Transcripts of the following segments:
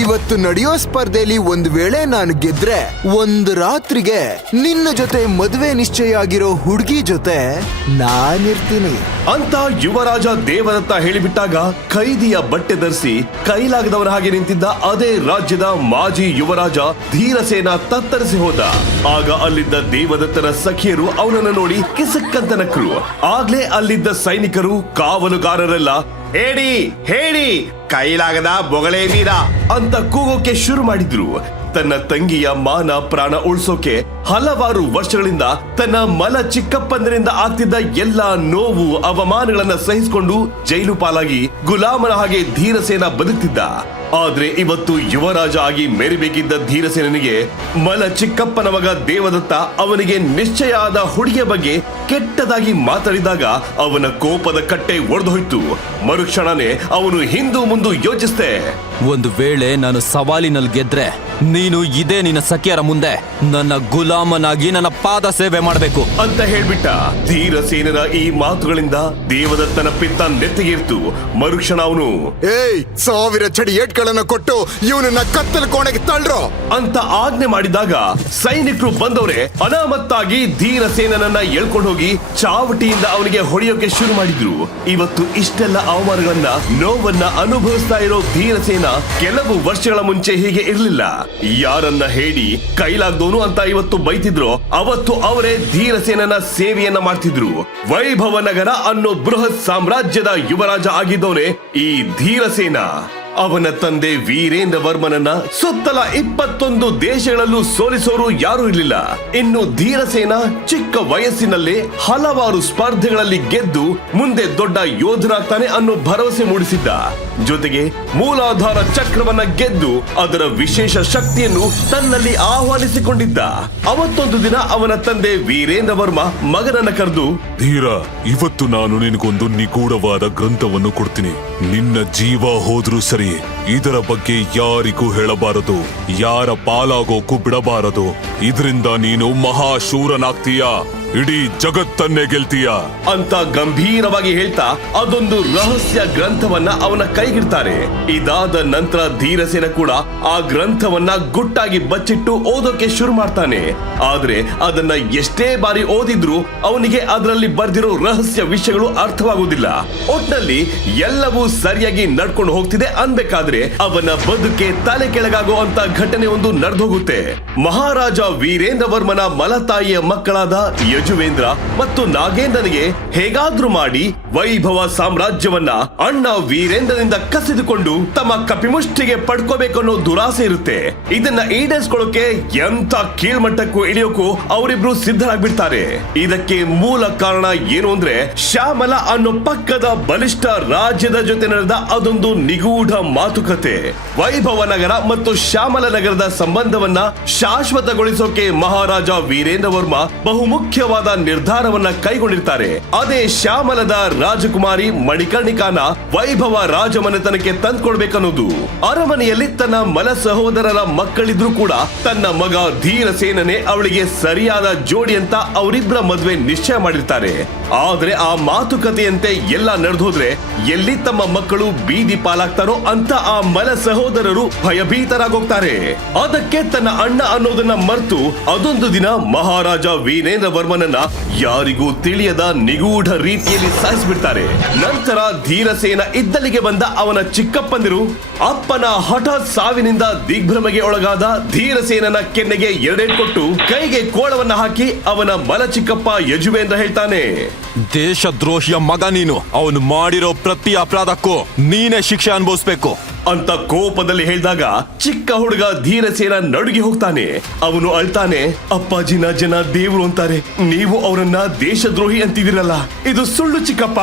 ಇವತ್ತು ನಡೆಯೋ ಸ್ಪರ್ಧೆಯಲ್ಲಿ ಒಂದು ವೇಳೆ ನಾನು ಗೆದ್ರೆ ಒಂದು ರಾತ್ರಿಗೆ ನಿನ್ನ ಜೊತೆ ಮದುವೆ ನಿಶ್ಚಯ ಆಗಿರೋ ಹುಡುಗಿ ಜೊತೆ ನಾನಿರ್ತೀನಿ ಅಂತ ಯುವರಾಜ ದೇವದತ್ತ ಹೇಳಿಬಿಟ್ಟಾಗ ಖೈದಿಯ ಬಟ್ಟೆ ಧರಿಸಿ ಕೈಲಾಗದವರ ಹಾಗೆ ನಿಂತಿದ್ದ ಅದೇ ರಾಜ್ಯದ ಮಾಜಿ ಯುವರಾಜ ಧೀರಸೇನ ತತ್ತರಿಸಿ ಹೋದ. ಆಗ ಅಲ್ಲಿದ್ದ ದೇವದತ್ತನ ಸಖಿಯರು ಅವನನ್ನು ನೋಡಿ ಕಿಸಕ್ಕಂತ ನಕ್ಕರು. ಆಗ್ಲೇ ಅಲ್ಲಿದ್ದ ಸೈನಿಕರು ಕಾವಲುಗಾರರೆಲ್ಲ ಹೇಳಿ ಹೇಳಿ ಕೈಲಾಗದ ಬೊಗಳೆ ವೀರ ಅಂತ ಕೂಗೋಕೆ ಶುರು ಮಾಡಿದ್ರು. ತನ್ನ ತಂಗಿಯ ಮಾನ ಪ್ರಾಣ ಉಳಿಸೋಕೆ ಹಲವಾರು ವರ್ಷಗಳಿಂದ ತನ್ನ ಮಲ ಚಿಕ್ಕಪ್ಪಂದರಿಂದ ಆಗ್ತಿದ್ದ ಎಲ್ಲಾ ನೋವು ಅವಮಾನಗಳನ್ನ ಸಹಿಸಿಕೊಂಡು ಜೈಲು ಪಾಲಾಗಿ ಗುಲಾಮನ ಹಾಗೆ ಧೀರಸೇನ ಬದುಕ್ತಿದ್ದ. ಆದ್ರೆ ಇವತ್ತು ಯುವರಾಜ ಆಗಿ ಮೆರಿಬೇಕಿದ್ದ ಧೀರಸೇನಿಗೆ ಮಲ ಚಿಕ್ಕಪ್ಪನ ಮಗ ದೇವದತ್ತ ಅವನಿಗೆ ನಿಶ್ಚಯ ಆದ ಹುಡುಗಿಯ ಬಗ್ಗೆ ಕೆಟ್ಟದಾಗಿ ಮಾತಾಡಿದಾಗ ಅವನ ಕೋಪದ ಕಟ್ಟೆ ಒಡೆದೋಯ್ತು. ಮರುಕ್ಷಣನೇ ಅವನು ಹಿಂದು ಮುಂದೆ ಯೋಚಿಸ್ದೆ, ಒಂದು ವೇಳೆ ನಾನು ಸವಾಲಿನಲ್ಲಿ ಗೆದ್ರೆ ನೀನು ಇದೇ ನಿನ್ನ ಸಖಿಯರ ಮುಂದೆ ನನ್ನ ಗುಲಾಮನಾಗಿ ನನ್ನ ಪಾದ ಸೇವೆ ಮಾಡಬೇಕು ಅಂತ ಹೇಳ್ಬಿಟ್ಟ. ಧೀರಸೇನನ ಈ ಮಾತುಗಳಿಂದ ದೇವದತ್ತನ ಪಿತ್ತ ನೆತ್ತಿಗೇರ್ತು. ಮರುಕ್ಷಣ ಅವನು ಏಯ್ 1000 ಚಡಿ ಏಟ್ಗಳನ್ನ ಕೊಟ್ಟು ಇವನನ್ನ ಕತ್ತಲ ಕೋಣೆಗೆ ತಳ್ಳ್ರೋ ಅಂತ ಆಜ್ಞೆ ಮಾಡಿದಾಗ ಸೈನಿಕರು ಬಂದವರೇ ಅನಾಮತ್ತಾಗಿ ಧೀರಸೇನನನ್ನ ಎಳ್ಕೊಂಡು ಹೋಗಿ ಚಾವಟಿಯಿಂದ ಅವನಿಗೆ ಹೊಡೆಯೋಕೆ ಶುರು ಮಾಡಿದ್ರು. ಇವತ್ತು ಇಷ್ಟೆಲ್ಲ ಅವಮಾನಗಳನ್ನ ನೋವನ್ನ ಅನುಭವಿಸ್ತಾ ಇರೋ ಧೀರಸೇನ ಕೆಲವು ವರ್ಷಗಳ ಮುಂಚೆ ಹೀಗೆ ಇರ್ಲಿಲ್ಲ. ಯಾರನ್ನ ಹೇಳಿ ಕೈಲಾಗ್ದೋನು ಅಂತ ಇವತ್ತು ಬೈತಿದ್ರು, ಅವತ್ತು ಅವರೇ ಧೀರಸೇನನ ಸೇವೆಯನ್ನ ಮಾಡ್ತಿದ್ರು. ವೈಭವ ನಗರ ಅನ್ನೋ ಬೃಹತ್ ಸಾಮ್ರಾಜ್ಯದ ಯುವರಾಜ ಆಗಿದ್ದವನೇ ಈ ಧೀರಸೇನ. ಅವನ ತಂದೆ ವೀರೇಂದ್ರ ವರ್ಮನನ್ನ ಸುತ್ತಲ 21 ದೇಶಗಳಲ್ಲೂ ಸೋಲಿಸೋರು ಯಾರೂ ಇರಲಿಲ್ಲ. ಇನ್ನು ಧೀರಸೇನ ಚಿಕ್ಕ ವಯಸ್ಸಿನಲ್ಲೇ ಹಲವಾರು ಸ್ಪರ್ಧೆಗಳಲ್ಲಿ ಗೆದ್ದು ಮುಂದೆ ದೊಡ್ಡ ಯೋಧನಾಗ್ತಾನೆ ಅನ್ನೋ ಭರವಸೆ ಮೂಡಿಸಿದ್ದ. ಜೊತೆಗೆ ಮೂಲಾಧಾರ ಚಕ್ರವನ್ನ ಗೆದ್ದು ಅದರ ವಿಶೇಷ ಶಕ್ತಿಯನ್ನು ತನ್ನಲ್ಲಿ ಆಹ್ವಾನಿಸಿಕೊಂಡಿದ್ದ. ಅವತ್ತೊಂದು ದಿನ ಅವನ ತಂದೆ ವೀರೇಂದ್ರ ವರ್ಮ ಮಗನನ್ನ ಕರೆದು, ಧೀರ, ಇವತ್ತು ನಾನು ನಿನಗೊಂದು ನಿಗೂಢವಾದ ಗ್ರಂಥವನ್ನು ಕೊಡ್ತೀನಿ. ನಿನ್ನ ಜೀವ ಹೋದ್ರೂ ಸರಿ, ಇದರ ಬಗ್ಗೆ ಯಾರಿಗೂ ಹೇಳಬಾರದು, ಯಾರ ಪಾಲಾಗೋಕು ಬಿಡಬಾರದು. ಇದರಿಂದ ನೀನು ಮಹಾಶೂರನಾಗ್ತೀಯ, ಇಡೀ ಜಗತ್ತನ್ನೇ ಗೆಲ್ತೀಯ ಅಂತ ಗಂಭೀರವಾಗಿ ಹೇಳ್ತಾ ಅದೊಂದು ರಹಸ್ಯ ಗ್ರಂಥವನ್ನ ಅವನ ಕೈಗಿಡ್ತಾರೆ. ಇದಾದ ನಂತರ ಧೀರಸೇನ ಕೂಡ ಆ ಗ್ರಂಥವನ್ನ ಗುಟ್ಟಾಗಿ ಬಚ್ಚಿಟ್ಟು ಓದೋಕೆ ಶುರು ಮಾಡ್ತಾನೆ. ಆದ್ರೆ ಅದನ್ನ ಎಷ್ಟೇ ಬಾರಿ ಓದಿದ್ರು ಅವನಿಗೆ ಅದರಲ್ಲಿ ಬರ್ದಿರೋ ರಹಸ್ಯ ವಿಷಯಗಳು ಅರ್ಥವಾಗುವುದಿಲ್ಲ. ಒಟ್ನಲ್ಲಿ ಎಲ್ಲವೂ ಸರಿಯಾಗಿ ನಡ್ಕೊಂಡು ಹೋಗ್ತಿದೆ ಅನ್ಬೇಕಾದ್ರೆ ಅವನ ಬದುಕೆ ತಲೆ ಕೆಳಗಾಗೋ ಅಂತ ಘಟನೆ ಒಂದು ನಡೆದೋಗುತ್ತೆ. ಮಹಾರಾಜ ವೀರೇಂದ್ರ ವರ್ಮನ ಮಲತಾಯಿಯ ಮಕ್ಕಳಾದ ಯಜುವೇಂದ್ರ ಮತ್ತು ನಾಗೇಂದ್ರನಿಗೆ ಹೇಗಾದ್ರೂ ಮಾಡಿ ವೈಭವ ಸಾಮ್ರಾಜ್ಯವನ್ನ ಅಣ್ಣ ವೀರೇಂದ್ರನಿಂದ ಕಸಿದುಕೊಂಡು ತಮ್ಮ ಕಪಿಮುಷ್ಟಿಗೆ ಪಡ್ಕೋಬೇಕನ್ನೋ ದುರಾಸೆ ಇರುತ್ತೆ. ಇದನ್ನ ಈಡೇರಿಸ್ಕೊಳ್ಳೋಕೆ ಎಂತ ಕೀಳ್ಮಟ್ಟಕ್ಕೂ ಇಳಿಯೋಕು ಅವರಿಬ್ರು ಸಿದ್ಧರಾಗ್ಬಿಡ್ತಾರೆ. ಇದಕ್ಕೆ ಮೂಲ ಕಾರಣ ಏನು ಅಂದ್ರೆ ಶ್ಯಾಮಲ ಅನ್ನೋ ಪಕ್ಕದ ಬಲಿಷ್ಠ ರಾಜ್ಯದ ಜೊತೆ ನಡೆದ ಅದೊಂದು ನಿಗೂಢ ಮಾತುಕತೆ. ವೈಭವ ನಗರ ಮತ್ತು ಶ್ಯಾಮಲ ನಗರದ ಸಂಬಂಧವನ್ನ ಶಾಶ್ವತಗೊಳಿಸೋಕೆ ಮಹಾರಾಜ ವೀರೇಂದ್ರ ವರ್ಮ ಬಹುಮುಖ್ಯವಾದ ನಿರ್ಧಾರವನ್ನ ಕೈಗೊಂಡಿರ್ತಾರೆ. ಅದೇ ಶ್ಯಾಮಲದ ರಾಜಕುಮಾರಿ ಮಣಿಕರ್ಣಿಕಾನ ವೈಭವ ರಾಜಮನೆತನಕ್ಕೆ ತಂದ್ಕೊಡ್ಬೇಕನ್ನೋದು. ಅರಮನೆಯಲ್ಲಿ ತನ್ನ ಮಲ ಸಹೋದರರ ಮಕ್ಕಳಿದ್ರು ಕೂಡ ತನ್ನ ಮಗ ಧೀರಸೇನನೇ ಅವಳಿಗೆ ಸರಿಯಾದ ಜೋಡಿ ಅಂತ ಅವರಿಬ್ಬರ ಮದುವೆ ನಿಶ್ಚಯ ಮಾಡಿರ್ತಾರೆ. ಆದ್ರೆ ಆ ಮಾತುಕತೆಯಂತೆ ಎಲ್ಲ ನಡೆದೋದ್ರೆ ಎಲ್ಲಿ ತಮ್ಮ ಮಕ್ಕಳು ಬೀದಿ ಪಾಲಾಗ್ತಾರೋ ಅಂತ ಆ ಮಲ ಸಹೋದರರು ಭಯಭೀತರಾಗೋಗ್ತಾರೆ. ಅದಕ್ಕೆ ತನ್ನ ಅಣ್ಣ ಅನ್ನೋದನ್ನ ಮರೆತು ಅದೊಂದು ದಿನ ಮಹಾರಾಜ ವೀರೇಂದ್ರ ವರ್ಮನನ್ನ ಯಾರಿಗೂ ತಿಳಿಯದ ನಿಗೂಢ ರೀತಿಯಲ್ಲಿ ಸಾಯಿಸಿಬಿಡ್ತಾರೆ. ನಂತರ ಧೀರಸೇನ ಇದ್ದಲ್ಲಿಗೆ ಬಂದ ಅವನ ಚಿಕ್ಕಪ್ಪಂದಿರು ಅಪ್ಪನ ಹಠಾತ್ ಸಾವಿನಿಂದ ದಿಗ್ಭ್ರಮೆಗೆ ಒಳಗಾದ ಧೀರಸೇನನ ಕೆನ್ನೆಗೆ ಎರಡೇಟ್ ಕೊಟ್ಟು ಕೈಗೆ ಕೋಳವನ್ನ ಹಾಕಿ ಅವನ ಮಲ ಚಿಕ್ಕಪ್ಪ ಯಜುವೇಂದ್ರ ಹೇಳ್ತಾನೆ, ದೇಶದ್ರೋಹಿಯ ಮಗ ನೀನು, ಅವನು ಮಾಡಿರೋ ಪ್ರತಿ ಅಪರಾಧಕ್ಕೂ ನೀನೇ ಶಿಕ್ಷೆ ಅನುಭವಿಸ್ಬೇಕು ಅಂತ ಕೋಪದಲ್ಲಿ ಹೇಳಿದಾಗ ಚಿಕ್ಕ ಹುಡುಗ ಧೀರಸೇನ ನಡುಗಿ ಹೋಗ್ತಾನೆ. ಅವನು ಅಳ್ತಾನೆ, ಅಪ್ಪಾಜಿನ ಜನ ದೇವರು ಅಂತಾರೆ, ನೀವು ಅವರನ್ನ ದೇಶದ್ರೋಹಿ ಅಂತಿದಿರಲ್ಲ, ಇದು ಸುಳ್ಳು ಚಿಕ್ಕಪ್ಪ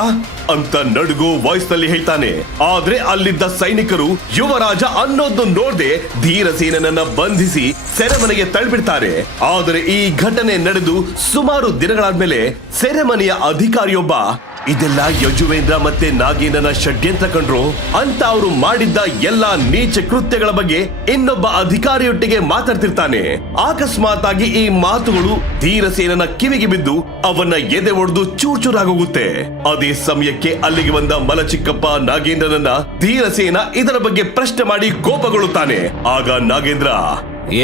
ಅಂತ ನಡುಗೋ ವಾಯ್ಸ್ ನಲ್ಲಿ ಹೇಳ್ತಾನೆ. ಆದ್ರೆ ಅಲ್ಲಿದ್ದ ಸೈನಿಕರು ಯುವರಾಜ ಅನ್ನೋದು ನೋಡದೆ ಧೀರಸೇನನನ್ನ ಬಂಧಿಸಿ ಸೆರೆಮನೆಗೆ ತಳ್ಳಿಬಿಡ್ತಾರೆ. ಆದರೆ ಈ ಘಟನೆ ನಡೆದು ಸುಮಾರು ದಿನಗಳಾದ್ಮೇಲೆ ಸೆರೆಮನೆಯ ಅಧಿಕಾರಿಯೊಬ್ಬ ಇದೆಲ್ಲ ಯಜುವೇಂದ್ರ ಮತ್ತೆ ನಾಗೇಂದ್ರನ ಷಡ್ಯಂತ್ರ ಕಂಡ್ರು ಅಂತ ಅವರು ಮಾಡಿದ್ದ ಎಲ್ಲಾ ನೀಚ ಕೃತ್ಯಗಳ ಬಗ್ಗೆ ಇನ್ನೊಬ್ಬ ಅಧಿಕಾರಿಯೊಟ್ಟಿಗೆ ಮಾತಾಡ್ತಿರ್ತಾನೆ. ಅಕಸ್ಮಾತ್ ಆಗಿ ಈ ಮಾತುಗಳು ಧೀರಸೇನನ ಕಿವಿಗೆ ಬಿದ್ದು ಅವನ್ನ ಎದೆ ಒಡೆದು ಚೂರ್ ಚೂರಾಗೋಗುತ್ತೆ. ಅದೇ ಸಮಯಕ್ಕೆ ಅಲ್ಲಿಗೆ ಬಂದ ಮಲಚಿಕ್ಕಪ್ಪ ನಾಗೇಂದ್ರನನ್ನ ಧೀರಸೇನ ಇದರ ಬಗ್ಗೆ ಪ್ರಶ್ನೆ ಮಾಡಿ ಕೋಪಗೊಳ್ಳುತ್ತಾನೆ. ಆಗ ನಾಗೇಂದ್ರ,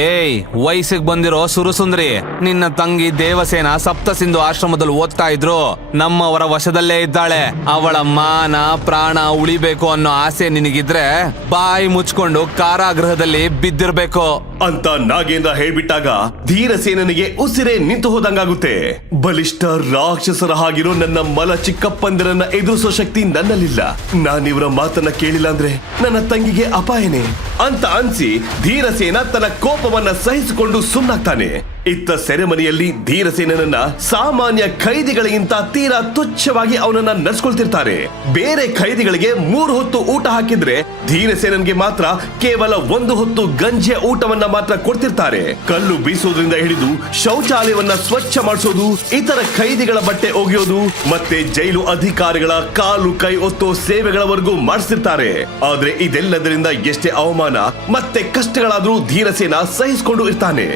ಏಯ್, ವಯಸ್ಸಿಗೆ ಬಂದಿರೋ ಸುರಸುಂದರಿ, ನಿನ್ನ ತಂಗಿ ದೇವಸೇನ ಸಪ್ತಸಿಂಧು ಆಶ್ರಮದಲ್ಲಿ ಓದ್ತಾ ಇದ್ರು. ನಮ್ಮವರ ವಶದಲ್ಲೇ ಇದ್ದಾಳೆ. ಅವಳ ಮಾನ ಪ್ರಾಣ ಉಳಿಬೇಕು ಅನ್ನೋ ಆಸೆ ನಿನಗಿದ್ರೆ ಬಾಯಿ ಮುಚ್ಕೊಂಡು ಕಾರಾಗೃಹದಲ್ಲಿ ಬಿದ್ದಿರ್ಬೇಕು ಅಂತ ನಾಗೇಂದ್ರ ಹೇಳ್ಬಿಟ್ಟಾಗ ಧೀರಸೇನನಿಗೆ ಉಸಿರೇ ನಿಂತು ಹೋದಂಗಾಗುತ್ತೆ. ಬಲಿಷ್ಠ ರಾಕ್ಷಸರ ಹಾಗಿರೋ ನನ್ನ ಮಲ ಚಿಕ್ಕಪ್ಪಂದಿರನ್ನ ಎದುರಿಸೋ ಶಕ್ತಿ ನನ್ನಲ್ಲಿಲ್ಲ. ನಾನಿವರ ಮಾತನ್ನ ಕೇಳಿಲ್ಲ ಅಂದ್ರೆ ನನ್ನ ತಂಗಿಗೆ ಅಪಾಯನೇ ಅಂತ ಅನ್ಸಿ ಧೀರಸೇನ ತನ್ನ ಕೋಪವನ್ನ ಸಹಿಸಿಕೊಂಡು ಸುಮ್ಮನಾಗ್ತಾನೆ. ಇತ್ತ ಸೆರೆಮನಿಯಲ್ಲಿ ಧೀರಸೇನನನ್ನ ಸಾಮಾನ್ಯ ಖೈದಿಗಳಿಗಿಂತ ತೀರಾ ತುಚ್ಛವಾಗಿ ಅವನನ್ನ ನಡೆಸ್ಕೊಳ್ತಿರ್ತಾರೆ. ಬೇರೆ ಖೈದಿಗಳಿಗೆ 3 ಹೊತ್ತು ಊಟ ಹಾಕಿದ್ರೆ ಧೀರಸೇನನ್ಗೆ ಮಾತ್ರ ಕೇವಲ 1 ಹೊತ್ತು ಗಂಜಿಯ ಊಟವನ್ನ ಮಾತ್ರ ಕೊಡ್ತಿರ್ತಾರೆ. ಕಲ್ಲು ಬೀಸೋದ್ರಿಂದ ಹಿಡಿದು ಶೌಚಾಲಯವನ್ನ ಸ್ವಚ್ಛ ಮಾಡಿಸೋದು, ಇತರ ಖೈದಿಗಳ ಬಟ್ಟೆ ಒಗೆಯೋದು ಮತ್ತೆ ಜೈಲು ಅಧಿಕಾರಿಗಳ ಕಾಲು ಕೈ ಒತ್ತೋ ಸೇವೆಗಳವರೆಗೂ ಮಾಡಿಸ್ತಿರ್ತಾರೆ. ಆದ್ರೆ ಇದೆಲ್ಲದರಿಂದ ಎಷ್ಟೇ ಅವಮಾನ ಮತ್ತೆ ಕಷ್ಟಗಳಾದ್ರೂ ಧೀರಸೇನ ಸಹಿಸಿಕೊಂಡು ಇರ್ತಾನೆ.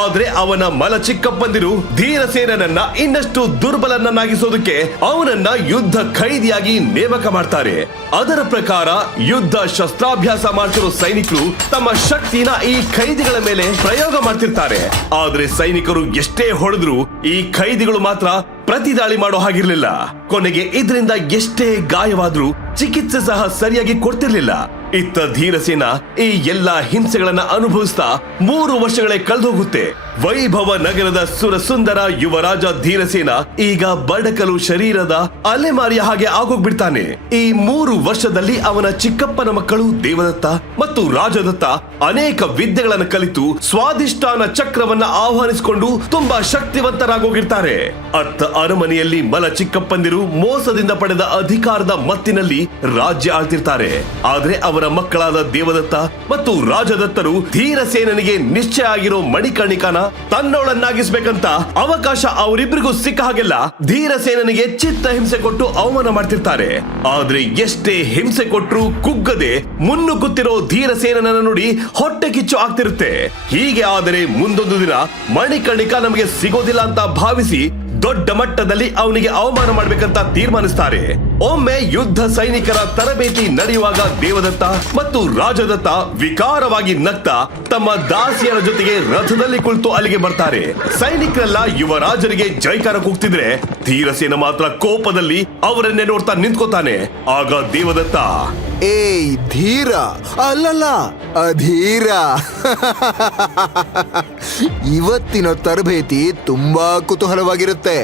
ಆದ್ರೆ ಅವನ ಮಲ ಚಿಕ್ಕಪ್ಪಂದಿರು ಧೀರಸೇನನನ್ನ ಇನ್ನಷ್ಟು ದುರ್ಬಲನನ್ನಾಗಿಸೋದಕ್ಕೆ ಅವನನ್ನ ಯುದ್ಧ ಖೈದಿಯಾಗಿ ನೇಮಕ ಮಾಡ್ತಾರೆ. ಅದರ ಪ್ರಕಾರ ಯುದ್ಧ ಶಸ್ತ್ರಾಭ್ಯಾಸ ಮಾಡ್ತಿರೋ ಸೈನಿಕರು ತಮ್ಮ ಶಕ್ತಿನ ಈ ಖೈದಿಗಳ ಮೇಲೆ ಪ್ರಯೋಗ ಮಾಡ್ತಿರ್ತಾರೆ. ಆದ್ರೆ ಸೈನಿಕರು ಎಷ್ಟೇ ಹೊಡೆದ್ರು ಈ ಖೈದಿಗಳು ಮಾತ್ರ ಪ್ರತಿದಾಳಿ ಮಾಡೋ ಹಾಗಿರ್ಲಿಲ್ಲ. ಕೊನೆಗೆ ಇದರಿಂದ ಎಷ್ಟೇ ಗಾಯವಾದ್ರೂ ಚಿಕಿತ್ಸೆ ಸಹ ಸರಿಯಾಗಿ ಕೊಡ್ತಿರ್ಲಿಲ್ಲ. ಇತ್ತ ಧೀರಸೇನ ಈ ಎಲ್ಲಾ ಹಿಂಸೆಗಳನ್ನ ಅನುಭವಿಸ್ತಾ 3 ವರ್ಷಗಳೇ ಕಳೆದೋಗುತ್ತೆ. ವೈಭವ ನಗರದ ಸುರಸುಂದರ ಯುವರಾಜ ಧೀರಸೇನ ಈಗ ಬಡಕಲು ಶರೀರದ ಅಲೆಮಾರಿಯ ಹಾಗೆ ಆಗೋಗ್ಬಿಡ್ತಾನೆ. ಈ 3 ವರ್ಷದಲ್ಲಿ ಅವನ ಚಿಕ್ಕಪ್ಪನ ಮಕ್ಕಳು ದೇವದತ್ತ ಮತ್ತು ರಾಜದತ್ತ ಅನೇಕ ವಿದ್ಯೆಗಳನ್ನು ಕಲಿತು ಸ್ವಾದಿಷ್ಟಾನ ಚಕ್ರವನ್ನ ಆಹ್ವಾನಿಸಿಕೊಂಡು ತುಂಬಾ ಶಕ್ತಿವಂತರಾಗೋಗಿರ್ತಾರೆ. ಅತ್ತ ಅರಮನೆಯಲ್ಲಿ ಮಲ ಚಿಕ್ಕಪ್ಪಂದಿರು ಮೋಸದಿಂದ ಪಡೆದ ಅಧಿಕಾರದ ಮತ್ತಿನಲ್ಲಿ ರಾಜ್ಯ ಆಳ್ತಿರ್ತಾರೆ. ಆದ್ರೆ ಅವರ ಮಕ್ಕಳಾದ ದೇವದತ್ತ ಮತ್ತು ರಾಜದತ್ತರು ಧೀರಸೇನನಿಗೆ ನಿಶ್ಚಯ ಆಗಿರೋ ಮಣಿಕರ್ಣಿಕಾನ ತನ್ನೋಳನ್ನಾಗಿಸ್ಬೇಕಂತ ಅವಕಾಶ ಅವರಿಬ್ಬರಿಗೂ ಸಿಕ್ಕ ಹಾಗೆಲ್ಲ ಧೀರಸೇನನಿಗೆ ಚಿತ್ತ ಹಿಂಸೆ ಕೊಟ್ಟು ಅವಮಾನ ಮಾಡ್ತಿರ್ತಾರೆ. ಆದ್ರೆ ಎಷ್ಟೇ ಹಿಂಸೆ ಕೊಟ್ಟರು ಕುಗ್ಗದೆ ಮುನ್ನುಗ್ಗುತ್ತಿರೋ ಧೀರಸೇನನನ್ನು ನೋಡಿ ಹೊಟ್ಟೆ ಕಿಚ್ಚು ಆಗ್ತಿರುತ್ತೆ. ಹೀಗೆ ಆದರೆ ಮುಂದೊಂದು ದಿನ ಮಣಿಕರ್ಣಿಕಾ ನಮಗೆ ಸಿಗೋದಿಲ್ಲ ಅಂತ ಭಾವಿಸಿ ದೊಡ್ಡ ಮಟ್ಟದಲ್ಲಿ ಅವನಿಗೆ ಅವಮಾನ ಮಾಡಬೇಕಂತ ತೀರ್ಮಾನಿಸ್ತಾರೆ. ಒಮ್ಮೆ ಯುದ್ಧ ಸೈನಿಕರ ತರಬೇತಿ ನಡೆಯುವಾಗ ದೇವದತ್ತ ಮತ್ತು ರಾಜದತ್ತ ವಿಕಾರವಾಗಿ ನಗ್ತಾ ತಮ್ಮ ದಾಸಿಯರ ಜೊತೆಗೆ ರಥದಲ್ಲಿ ಕುಳಿತು ಅಲ್ಲಿಗೆ ಬರ್ತಾರೆ. ಸೈನಿಕರೆಲ್ಲ ಯುವರಾಜರಿಗೆ ಜೈಕಾರ ಕೂಗ್ತಿದ್ರೆ ಧೀರಸೇನ ಮಾತ್ರ ಕೋಪದಲ್ಲಿ ಅವರನ್ನೇ ನೋಡ್ತಾ ನಿಂತ್ಕೋತಾನೆ. ಆಗ ದೇವದತ್ತ, ಏಯ್ ಧೀರ ಅಲ್ಲಲ್ಲ ಅಧೀರ, ಇವತ್ತಿನ ತರಬೇತಿ ತುಂಬಾ ಕುತೂಹಲವಾಗಿರುತ್ತೆ.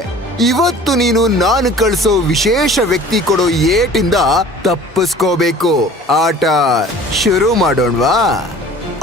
ಇವತ್ತು ನೀನು ನಾನು ಕಳಿಸೋ ವಿಶೇಷ ವ್ಯಕ್ತಿ ಕೊಡೋ ಏಟಿಂದ ತಪ್ಪಿಸ್ಕೋಬೇಕು. ಆಟ ಶುರು ಮಾಡೋಣವಾ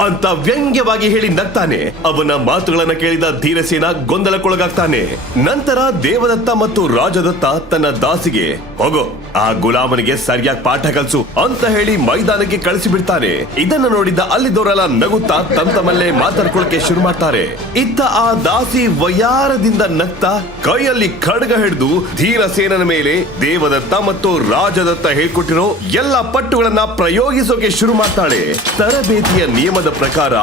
ಅಂತ ವ್ಯಂಗ್ಯವಾಗಿ ಹೇಳಿ ನಗ್ತಾನೆ. ಅವನ ಮಾತುಗಳನ್ನ ಕೇಳಿದ ಧೀರಸೇನ ಗೊಂದಲಕ್ಕೊಳಗಾಗ್ತಾನೆ. ನಂತರ ದೇವದತ್ತ ಮತ್ತು ರಾಜದತ್ತ ತನ್ನ ದಾಸಿಗೆ, ಹೋಗೋ ಆ ಗುಲಾಮನಿಗೆ ಸರಿಯಾಗಿ ಪಾಠ ಕಲಿಸು ಅಂತ ಹೇಳಿ ಮೈದಾನಕ್ಕೆ ಕಳಿಸಿ ಬಿಡ್ತಾನೆ. ಇದನ್ನ ನೋಡಿದ ಅಲ್ಲಿದ್ದವರೆಲ್ಲ ನಗುತ್ತಾ ತಮ್ಮಲ್ಲೇ ಮಾತಾಡ್ಕೊಳಕ್ಕೆ ಶುರು ಮಾಡ್ತಾರೆ. ಇತ್ತ ಆ ದಾಸಿ ವಯಾರದಿಂದ ನಗ್ತಾ ಕೈಯಲ್ಲಿ ಖಡ್ಗ ಹಿಡಿದು ಧೀರಸೇನನ ಮೇಲೆ ದೇವದತ್ತ ಮತ್ತು ರಾಜದತ್ತ ಹೇಳ್ಕೊಟ್ಟಿರೋ ಎಲ್ಲ ಪಟ್ಟುಗಳನ್ನ ಪ್ರಯೋಗಿಸೋಕೆ ಶುರು ಮಾಡ್ತಾಳೆ. ತರಬೇತಿಯ ನಿಯಮದ ಪ್ರಕಾರ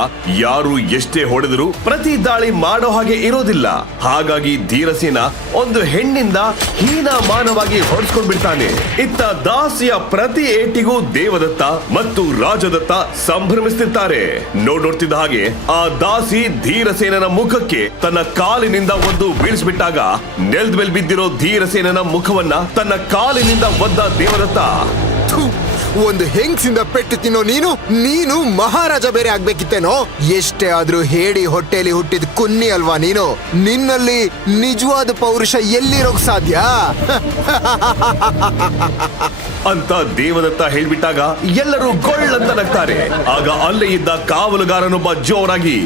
ಯಾರು ಎಷ್ಟೇ ಹೊಡೆದರೂ ಪ್ರತಿ ದಾಳಿ ಮಾಡೋ ಹಾಗೆ ಇರೋದಿಲ್ಲ. ಹಾಗಾಗಿ ಧೀರಸೇನ ಒಂದು ಹೆಣ್ಣಿಂದ ಹೀನಮಾನವಾಗಿ ಹೊಡೆಸ್ಕೊಂಡ್ ಬಿಡ್ತಾನೆ. ಇತ್ತ ದಾಸಿಯ ಪ್ರತಿ ಏಟಿಗೂ ದೇವದತ್ತ ಮತ್ತು ರಾಜದತ್ತ ಸಂಭ್ರಮಿಸುತ್ತಿದ್ದಾರೆ. ನೋಡ್ತಿದ್ದ ಹಾಗೆ ಆ ದಾಸಿ ಧೀರಸೇನನ ಮುಖಕ್ಕೆ ತನ್ನ ಕಾಲಿನಿಂದ ಒಂದು ಬೀಳಿಸ್ಬಿಟ್ಟಾಗ ನೆಲದ ಮೇಲೆ ಬಿದ್ದಿರೋ ಧೀರಸೇನನ ಮುಖವನ್ನ ತನ್ನ ಕಾಲಿನಿಂದ ಒದ್ದ ದೇವದತ್ತ, ಒಂದು ಹೆಂಗ್ಸಿಂದ ಪೆಟ್ಟು ತಿನ್ನೋ ನೀನು ಮಹಾರಾಜ ಬೇರೆ ಆಗ್ಬೇಕಿತ್ತೇನೋ? ಎಷ್ಟೇ ಆದ್ರೂ ಹೇಳಿ ಹೊಟ್ಟೆಲಿ ಹುಟ್ಟಿದ ಕುನ್ನಿ ಅಲ್ವಾ ನೀನು? ನಿನ್ನಲ್ಲಿ ನಿಜವಾದ ಪೌರುಷ ಎಲ್ಲಿರೋಕ್ ಸಾಧ್ಯ? ಅಂತ ದೇವದತ್ತ ಹೇಳ್ಬಿಟ್ಟಾಗ ಎಲ್ಲರೂ ಗೊಳ್ಳಂತ ನಗ್ತಾರೆ. ಆಗ ಅಲ್ಲೇ ಇದ್ದ ಕಾವಲುಗಾರನೊಬ್ಬ ಜೋರಾಗಿ,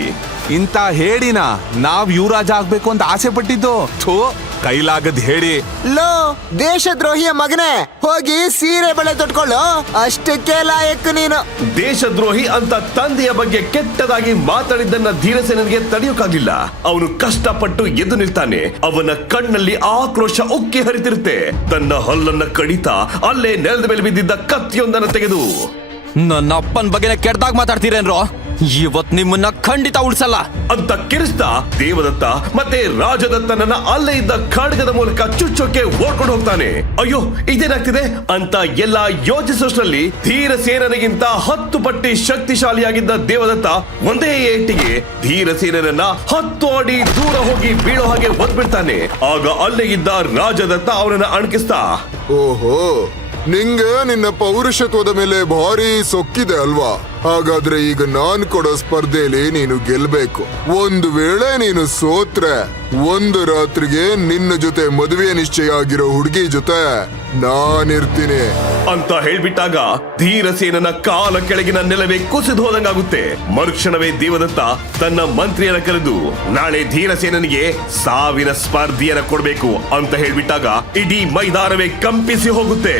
ಇಂಥ ಹೇಳಿನ ನಾವ್ ಯುವರಾಜ ಆಗ್ಬೇಕು ಅಂತ ಆಸೆ ಪಟ್ಟಿದ್ದು ಥೋ ಕೈಲಾಗದ್ ಹೇಳಿ. ಲೋ ದೇಶದ್ರೋಹಿಯ ಮಗನೇ, ಹೋಗಿ ಸೀರೆ ಬಳೆ ತೊಟ್ಕೊಳ್ಳು, ಅಷ್ಟಕ್ಕೆ ಲಾಯಕ್ ನೀನು. ದೇಶದ್ರೋಹಿ ಅಂತ ತಂದೆಯ ಬಗ್ಗೆ ಕೆಟ್ಟದಾಗಿ ಮಾತಾಡಿದ್ದನ್ನ ಧೀರಸೇನನಿಗೆ ತಡೆಯೋಕ್ಕಾಗ್ಲಿಲ್ಲ. ಅವನು ಕಷ್ಟಪಟ್ಟು ಎದ್ದು ನಿಲ್ತಾನೆ. ಅವನ ಕಣ್ಣಲ್ಲಿ ಆಕ್ರೋಶ ಉಕ್ಕಿ ಹರಿತಿರುತ್ತೆ. ತನ್ನ ಹಲ್ಲನ್ನ ಕಡಿತಾ ಅಲ್ಲೇ ನೆಲದ ಮೇಲೆ ಬಿದ್ದಿದ್ದ ಕತ್ತಿಯೊಂದನ್ನು ತೆಗೆದು, ನನ್ನ ಅಪ್ಪನ ಬಗ್ಗೆನೇ ಕೆಟ್ಟದಾಗ ಮಾತಾಡ್ತೀರೇನ್ರೋ? ಇವತ್ ನಿಮ್ಮನ್ನ ಖಂಡಿತ ಉಳಿಸಲ್ಲ ಅಂತ ಕಿರಿಸ್ತಾ ದೇವದತ್ತ ಮತ್ತೆ ರಾಜದತ್ತನನ್ನ ಅಲ್ಲೇ ಇದ್ದ ಖಡ್ಗದ ಮೂಲಕ ಚುಚ್ಚೋಕೆ ಓಡ್ಕೊಂಡು ಹೋಗ್ತಾನೆ. ಅಯ್ಯೋ ಇದೇನಾಗ್ತಿದೆ ಅಂತ ಎಲ್ಲ ಯೋಚಿಸೋಷ್ಟರಲ್ಲಿ ಧೀರಸೇನನಿಗಿಂತ 10 ಪಟ್ಟು ಶಕ್ತಿಶಾಲಿಯಾಗಿದ್ದ ದೇವದತ್ತ ಒಂದೇ ಏಟಿಗೆ ಧೀರಸೇನನನ್ನ 10 ಅಡಿ ದೂರ ಹೋಗಿ ಬೀಳೋ ಹಾಗೆ ಒದ್ಬಿಡ್ತಾನೆ. ಆಗ ಅಲ್ಲೇ ಇದ್ದ ರಾಜದತ್ತ ಅವನನ್ನ ಅಣಕಿಸ್ತಾ, ಓಹೋ, ನಿಂಗೆ ನಿನ್ನ ಪೌರುಷತ್ವದ ಮೇಲೆ ಭಾರಿ ಸೊಕ್ಕಿದೆ ಅಲ್ವಾ? ಹಾಗಾದ್ರೆ ಈಗ ನಾನ್ ಕೊಡೋ ಸ್ಪರ್ಧೆಯಲ್ಲಿ ನೀನು ಗೆಲ್ಬೇಕು. ಒಂದು ವೇಳೆ ನೀನು ಸೋತ್ರೆ ಒಂದು ರಾತ್ರಿಗೆ ನಿನ್ನ ಜೊತೆ ಮದುವೆ ನಿಶ್ಚಯ ಆಗಿರೋ ಹುಡುಗಿ ಜೊತೆ ನಾನಿರ್ತೀನಿ ಅಂತ ಹೇಳ್ಬಿಟ್ಟಾಗ ಧೀರಸೇನನ ಕಾಲ ಕೆಳಗಿನ ನೆಲವೇ ಕುಸಿದು ಹೋದಂಗಾಗುತ್ತೆ. ಮರುಕ್ಷಣವೇ ದೇವದತ್ತ ತನ್ನ ಮಂತ್ರಿಯನ್ನ ಕರೆದು, ನಾಳೆ ಧೀರಸೇನನಿಗೆ ಸಾವಿನ ಸ್ಪರ್ಧೆಯನ್ನ ಕೊಡ್ಬೇಕು ಅಂತ ಹೇಳ್ಬಿಟ್ಟಾಗ ಇಡೀ ಮೈದಾನವೇ ಕಂಪಿಸಿ ಹೋಗುತ್ತೆ.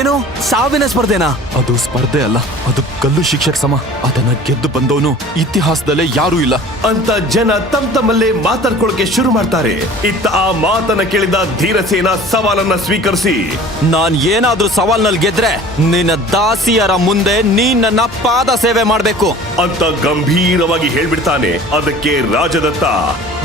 ಏನು ಸಾವಿನ ಸ್ಪರ್ಧೆನಾ? ಅದು ಸ್ಪರ್ಧೆ ಅಲ್ಲ, ಅದು ಗಲ್ಲು ಶಿಕ್ಷಕ ಸಮ. ಅದನ್ನ ಗೆದ್ದು ಬಂದವನು ಇತಿಹಾಸದಲ್ಲೇ ಯಾರೂ ಇಲ್ಲ ಅಂತ ಜನ ತಮ್ಮಲ್ಲೇ ಮಾತಾಡ್ಕೊಳ್ಳೋಕೆ ಶುರು ಮಾಡ್ತಾರೆ. ಇತ್ತ ಆ ಮಾತನ್ನ ಕೇಳಿದ ಧೀರಸೇನ ಸವಾಲನ್ನ ಸ್ವೀಕರಿಸಿ, ನಾನ್ ಏನಾದ್ರೂ ಸವಾಲ್ನಲ್ಲಿ ಗೆದ್ರೆ ನಿನ್ನ ದಾಸಿಯರ ಮುಂದೆ ನೀನ್ ನನ್ನ ಪಾದ ಸೇವೆ ಮಾಡ್ಬೇಕು ಅಂತ ಗಂಭೀರವಾಗಿ ಹೇಳ್ಬಿಡ್ತಾನೆ. ಅದಕ್ಕೆ ರಾಜದತ್ತ,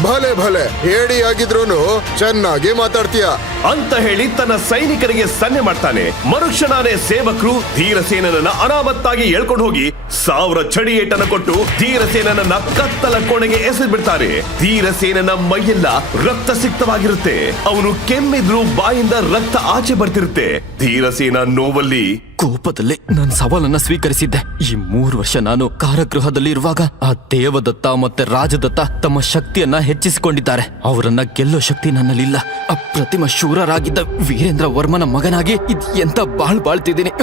ಭಲೆ ಭಲೆ, ಹೇಳಿ ಆಗಿದ್ರೂನು ಚೆನ್ನಾಗಿ ಮಾತಾಡ್ತೀಯ ಅಂತ ಹೇಳಿ ತನ್ನ ಸೈನಿಕರಿಗೆ ಸನ್ನೆ ಮಾಡ್ತಾನೆ. ಮರುಕ್ಷಣನೇ ಸೇವಕರು ಧೀರಸೇನನನ್ನ ಅನಾಮತ್ತಾಗಿ ಎಳ್ಕೊಂಡು ಹೋಗಿ 1000 ಚಡಿ ಏಟನ್ನ ಕೊಟ್ಟು ಧೀರಸೇನನನ್ನ ಕತ್ತಲ ಕೋಣೆಗೆ ಎಸೆದು ಬಿಡ್ತಾರೆ. ಧೀರಸೇನನ ಮೈಯೆಲ್ಲ ರಕ್ತ ಸಿಕ್ತವಾಗಿರುತ್ತೆ. ಅವನು ಕೆಮ್ಮಿದ್ರು ಬಾಯಿಂದ ರಕ್ತ ಆಚೆ ಬರ್ತಿರುತ್ತೆ. ಧೀರಸೇನ ನೋವಲ್ಲಿ ಕೋಪದಲ್ಲಿ ನನ್ನ ಸವಾಲನ್ನ ಸ್ವೀಕರಿಸಿದ್ದೆ. ಈ 3 ವರ್ಷ ನಾನು ಕಾರಾಗೃಹದಲ್ಲಿ ಇರುವಾಗ ಆ ದೇವದತ್ತ ಮತ್ತೆ ರಾಜದತ್ತ ತಮ್ಮ ಶಕ್ತಿಯನ್ನ ಹೆಚ್ಚಿಸಿಕೊಂಡಿದ್ದಾರೆ. ಅವರನ್ನ ಗೆಲ್ಲೋ ಶಕ್ತಿ ನನ್ನಲ್ಲಿಲ್ಲ. ಅಪ್ರತಿಮ ಶೂರರಾಗಿದ್ದ ವೀರೇಂದ್ರ ವರ್ಮನ ಮಗನಾಗಿ ಎಂತ ಬಾಳ್ತಿದ್ದೀನಿ.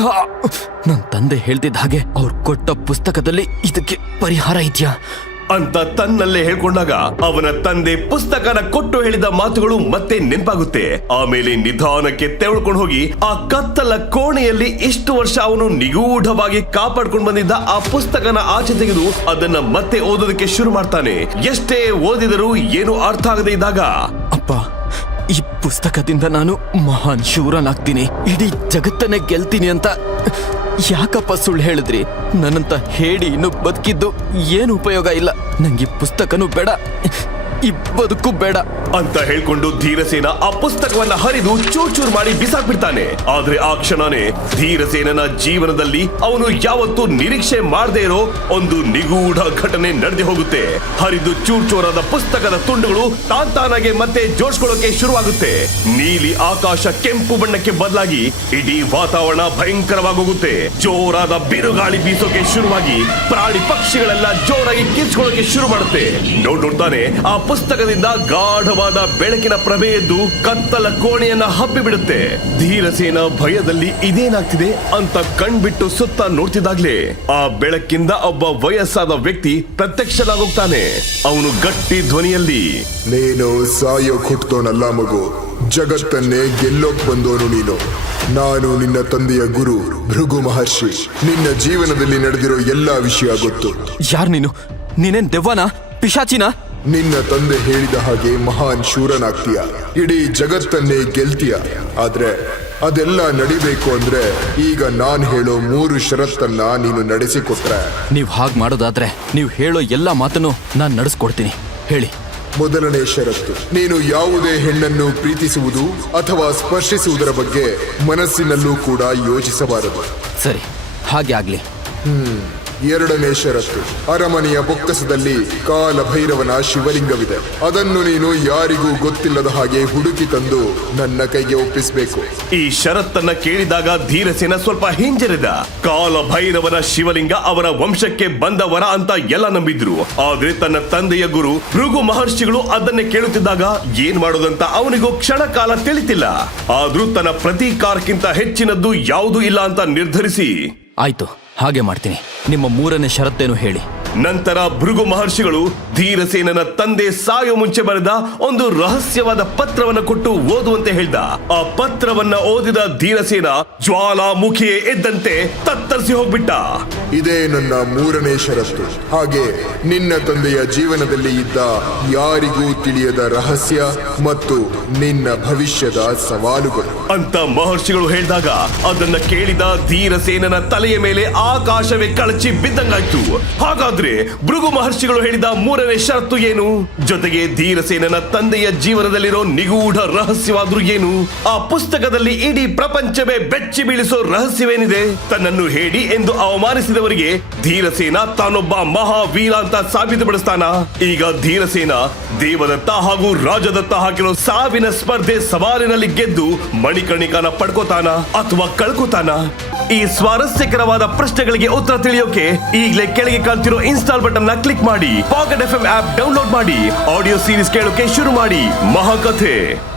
ನನ್ನ ತಂದೆ ಹೇಳ್ತಿದ್ದ ಹಾಗೆ ಅವ್ರು ಕೊಟ್ಟ ಪುಸ್ತಕದಲ್ಲಿ ಇದಕ್ಕೆ ಪರಿಹಾರ ಇದೆಯಾ ಅಂತ ತನ್ನಲ್ಲೇ ಹೇಳ್ಕೊಂಡಾಗ ಅವನ ತಂದೆ ಪುಸ್ತಕನ ಕೊಟ್ಟು ಹೇಳಿದ ಮಾತುಗಳು ಮತ್ತೆ ನೆನಪಾಗುತ್ತೆ. ಆಮೇಲೆ ನಿಧಾನಕ್ಕೆ ತೆವಳ್ಕೊಂಡು ಹೋಗಿ ಆ ಕತ್ತಲ ಕೋಣೆಯಲ್ಲಿ ಇಷ್ಟು ವರ್ಷ ಅವನು ನಿಗೂಢವಾಗಿ ಕಾಪಾಡ್ಕೊಂಡು ಬಂದಿದ್ದ ಆ ಪುಸ್ತಕನ ಆಚೆ ತೆಗೆದು ಅದನ್ನ ಮತ್ತೆ ಓದೋದಕ್ಕೆ ಶುರು ಮಾಡ್ತಾನೆ. ಎಷ್ಟೇ ಓದಿದರೂ ಏನು ಅರ್ಥ ಆಗದೆ ಇದ್ದಾಗ, ಅಪ್ಪ, ಈ ಪುಸ್ತಕದಿಂದ ನಾನು ಮಹಾನ್ ಶೂರನಾಗ್ತೀನಿ, ಇಡೀ ಜಗತ್ತನ್ನೇ ಗೆಲ್ತೀನಿ ಅಂತ ಯಾಕಪ್ಪ ಸುಳ್ಳು ಹೇಳಿದ್ರಿ? ನನ್ನಂತ ಹೇಳಿ ಇನ್ನು ಬದುಕಿದ್ದು ಏನು ಉಪಯೋಗ ಇಲ್ಲ. ನಂಗೆ ಪುಸ್ತಕನೂ ಬೇಡ, ಈ ಬದುಕು ಬೇಡ ಅಂತ ಹೇಳ್ಕೊಂಡು ಧೀರಸೇನ ಆ ಪುಸ್ತಕವನ್ನ ಹರಿದು ಚೂರ್ ಮಾಡಿ ಬಿಸಾಕ್ಬಿಡ್ತಾನೆ. ಆದ್ರೆ ಆ ಕ್ಷಣನೇ ಧೀರಸೇನನ ಜೀವನದಲ್ಲಿ ಅವನು ಯಾವತ್ತೂ ನಿರೀಕ್ಷೆ ಮಾಡದೇ ಇರೋ ಒಂದು ನಿಗೂಢ ಘಟನೆ ನಡೆದು ಹೋಗುತ್ತೆ. ಹರಿದು ಚೂರಾದ ಪುಸ್ತಕದ ತುಂಡುಗಳು ತಾನಾಗೆ ಮತ್ತೆ ಜೋಡಿಸ್ಕೊಳ್ಳೋಕೆ ಶುರುವಾಗುತ್ತೆ. ನೀಲಿ ಆಕಾಶ ಕೆಂಪು ಬಣ್ಣಕ್ಕೆ ಬದಲಾಗಿ ಇಡೀ ವಾತಾವರಣ ಭಯಂಕರವಾಗೋಗುತ್ತೆ. ಜೋರಾದ ಬಿರುಗಾಳಿ ಬೀಸೋಕೆ ಶುರುವಾಗಿ ಪ್ರಾಣಿ ಪಕ್ಷಿಗಳೆಲ್ಲ ಜೋರಾಗಿ ಕಿರ್ಚ್ಕೊಳ್ಳೋಕೆ ಶುರು ಮಾಡುತ್ತೆ. ನೋಡ್ತಾನೆ ಆ ಪುಸ್ತಕದಿಂದ ಗಾಢವಾದ ಬೆಳಕಿನ ಪ್ರಭೆ ಎದ್ದು ಕತ್ತಲ ಕೋಣೆಯನ್ನ ಹಬ್ಬಿಬಿಡುತ್ತೆ. ಧೀರಸೇನ ಭಯದಲ್ಲಿ ಇದೇನಾಗ್ತಿದೆ ಅಂತ ಕಣ್ಬಿಟ್ಟು ಸುತ್ತ ನೋಡ್ತಿದ್ದಾಗ್ಲೇ ಆ ಬೆಳಕಿಂದ ಒಬ್ಬ ವಯಸ್ಸಾದ ವ್ಯಕ್ತಿ ಪ್ರತ್ಯಕ್ಷನಾಗೋಗ್ತಾನೆ. ಅವನು ಗಟ್ಟಿ ಧ್ವನಿಯಲ್ಲಿ, ನೀನು ಸಾಯೋಕ್ ಹುಟ್ಟೋನಲ್ಲ ಮಗು, ಜಗತ್ತನ್ನೇ ಗೆಲ್ಲೋಕ್ ಬಂದೋನು ನೀನು. ನಾನು ನಿನ್ನ ತಂದೆಯ ಗುರು ಭೃಗು ಮಹರ್ಷಿ. ನಿನ್ನ ಜೀವನದಲ್ಲಿ ನಡೆದಿರೋ ಎಲ್ಲಾ ವಿಷಯ ಗೊತ್ತು. ಯಾರ್ ನೀನು? ನೀನೇನ್ ದೆವ್ವನ, ಪಿಶಾಚಿನ? ನಿನ್ನ ತಂದೆ ಹೇಳಿದ ಹಾಗೆ ಮಹಾನ್ ಶೂರನಾಗ್ತೀಯ, ಇಡೀ ಜಗತ್ತನ್ನೇ ಗೆಲ್ತೀಯ. ಆದ್ರೆ ಅದೆಲ್ಲ ನಡಿಬೇಕು ಅಂದ್ರೆ ಈಗ ನಾನ್ ಹೇಳೋ 3 ಷರತ್ತನ್ನ ನೀನು ನಡೆಸಿಕೊಟ್ರೆ. ನೀವ್ ಹಾಗ್ ಮಾಡೋದಾದ್ರೆ ನೀವು ಹೇಳೋ ಎಲ್ಲಾ ಮಾತನ್ನು ನಾನ್ ನಡೆಸ್ಕೊಡ್ತೀನಿ. ಹೇಳಿ. ಮೊದಲನೇ ಷರತ್ತು, ನೀನು ಯಾವುದೇ ಹೆಣ್ಣನ್ನು ಪ್ರೀತಿಸುವುದು ಅಥವಾ ಸ್ಪರ್ಶಿಸುವುದರ ಬಗ್ಗೆ ಮನಸ್ಸಿನಲ್ಲೂ ಕೂಡ ಯೋಚಿಸಬಾರದು. ಸರಿ, ಹಾಗೆ ಆಗ್ಲಿ. ಎರಡನೇ ಷರತ್ತು, ಅರಮನೆಯ ಬೊಕ್ಕಸದಲ್ಲಿ ಕಾಲಭೈರವನ ಶಿವಲಿಂಗವಿದೆ. ಅದನ್ನು ನೀನು ಯಾರಿಗೂ ಗೊತ್ತಿಲ್ಲದ ಹಾಗೆ ಹುಡುಕಿ ತಂದು ನನ್ನ ಕೈಗೆ ಒಪ್ಪಿಸಬೇಕು. ಈ ಷರತ್ತನ್ನ ಕೇಳಿದಾಗ ಧೀರಸೇನ ಸ್ವಲ್ಪ ಹಿಂಜರಿದ. ಕಾಲಭೈರವನ ಶಿವಲಿಂಗ ಅವರ ವಂಶಕ್ಕೆ ಬಂದ ವರ ಅಂತ ಎಲ್ಲ ನಂಬಿದ್ರು. ಆದ್ರೆ ತನ್ನ ತಂದೆಯ ಗುರು ಭೃಗು ಮಹರ್ಷಿಗಳು ಅದನ್ನೇ ಕೇಳುತ್ತಿದ್ದಾಗ ಏನ್ ಮಾಡೋದಂತ ಅವನಿಗೂ ಕ್ಷಣ ಕಾಲ ತಿಳಿತಿಲ್ಲ. ಆದ್ರೂ ತನ್ನ ಪ್ರತೀಕಾರಕ್ಕಿಂತ ಹೆಚ್ಚಿನದ್ದು ಯಾವುದೂ ಇಲ್ಲ ಅಂತ ನಿರ್ಧರಿಸಿ, ಆಯ್ತು, ಹಾಗೆ ಮಾಡ್ತೀನಿ. ನಿಮ್ಮ ಮೂರನೇ ಷರತ್ತೇನು ಹೇಳಿ. ನಂತರ ಭೃಗು ಮಹರ್ಷಿಗಳು ಧೀರಸೇನನ ತಂದೆ ಸಾಯೋ ಮುಂಚೆ ಬರೆದ ಒಂದು ರಹಸ್ಯವಾದ ಪತ್ರವನ್ನ ಕೊಟ್ಟು ಓದುವಂತೆ ಹೇಳ್ದ. ಆ ಪತ್ರವನ್ನ ಓದಿದ ಧೀರಸೇನ ಜ್ವಾಲಾಮುಖಿಯೇ ಎದ್ದಂತೆ ತತ್ತರಿಸಿ ಹೋಗ್ಬಿಟ್ಟ. ಇದೇ ನನ್ನ ಮೂರನೇ ಷರತ್ತು. ಹಾಗೆ ನಿನ್ನ ತಂದೆಯ ಜೀವನದಲ್ಲಿ ಇದ್ದ ಯಾರಿಗೂ ತಿಳಿಯದ ರಹಸ್ಯ ಮತ್ತು ನಿನ್ನ ಭವಿಷ್ಯದ ಸವಾಲುಗಳು ಅಂತ ಮಹರ್ಷಿಗಳು ಹೇಳಿದಾಗ ಅದನ್ನ ಕೇಳಿದ ಧೀರಸೇನನ ತಲೆಯ ಮೇಲೆ ಆಕಾಶವೇ ಕಳಚಿ ಬಿದ್ದಂಗಾಯ್ತು. ಹಾಗಾದ್ರೆ ಭೃಗು ಮಹರ್ಷಿಗಳು ಹೇಳಿದ ಮೂರನೇ ಷರತ್ತು ಏನು? ಜೊತೆಗೆ ಧೀರಸೇನನ ತಂದೆಯ ಜೀವನದಲ್ಲಿರೋ ನಿಗೂಢ ರಹಸ್ಯವಾದ್ರೂ ಏನು? ಆ ಪುಸ್ತಕದಲ್ಲಿ ಇಡೀ ಪ್ರಪಂಚವೇ ಬೆಚ್ಚಿ ಬೀಳಿಸೋ ರಹಸ್ಯವೇನಿದೆ? ತನ್ನನ್ನು ಹೇಳಿ ಎಂದು ಅವಮಾನಿಸಿದವರಿಗೆ ಧೀರಸೇನ ತಾನೊಬ್ಬ ಮಹಾವೀರ ಅಂತ ಸಾಬೀತುಪಡಿಸ್ತಾನ. ಈಗ ಧೀರಸೇನ ದೇವದತ್ತ ಹಾಗೂ ರಾಜದತ್ತ ಹಾಕಿರೋ ಸಾವಿನ ಸ್ಪರ್ಧೆ ಸವಾಲಿನಲ್ಲಿ ಗೆದ್ದು ಮಣಿಕರ್ಣಿಕಾನ ಪಡ್ಕೋತಾನ ಅಥವಾ ಕಳ್ಕೋತಾನ? ಈ ಸ್ವಾರಸ್ಯಕರವಾದ ಪ್ರಶ್ನೆಗಳಿಗೆ ಉತ್ತರ ತಿಳಿಯೋಕೆ ಈಗಲೇ ಕೆಳಗೆ ಕಾಣ್ತಿರೋ ಇನ್ಸ್ಟಾಲ್ ಬಟನ್ ನ ಕ್ಲಿಕ್ ಮಾಡಿ. ಪಾಕೆಟ್ FM ಆಪ್ ಡೌನ್ಲೋಡ್ ಮಾಡಿ. ಆಡಿಯೋ ಸೀರೀಸ್ ಕೇಳೋಕೆ ಶುರು ಮಾಡಿ. ಮಹಾಕಥೆ.